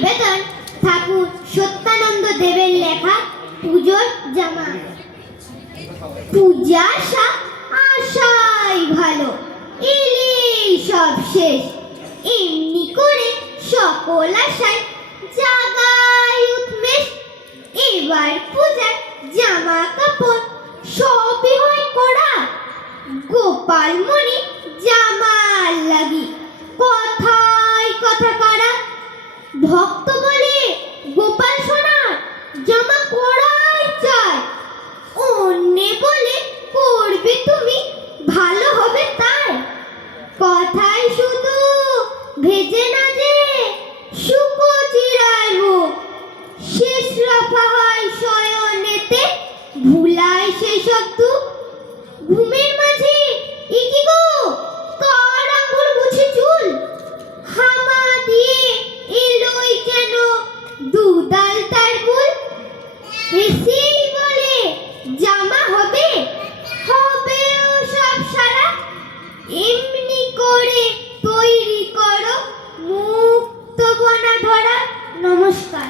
নিবেদন ঠাকুর সত্যানন্দ দেবের লেখা পুজোর জামা। পূজা আসা আশাই ভালো, এলেই সব শেষ। এমনি করে সকল আশায় জাগায় উৎমেষ। এবার পূজার জামা কাপড় সবই হয় করা, গোপাল মনে জামার লাগি কথায় কথা কারা। ভক্ত বলে গোপাল সোনার জামা করাই চাই, অন্যে বলে করবে তুমি ভালো হবে তাই। কথায় শুধু ভেজে না যে শুকো চিরায় হোক, শেষ রফা হয় শয়নেতে ভুলায় সেসব দুঃখ। ঘুমের মাঝে একি গো কার আঙ্গুল মুছে চুল, হামা দিয়ে এলোই যেন দুদাল তার ফুল। এসেই বলে জামা হবে, হবেও সব সারা। এমনি করে তৈরি করো মুক্ত বোনা ধরা। নমস্কার।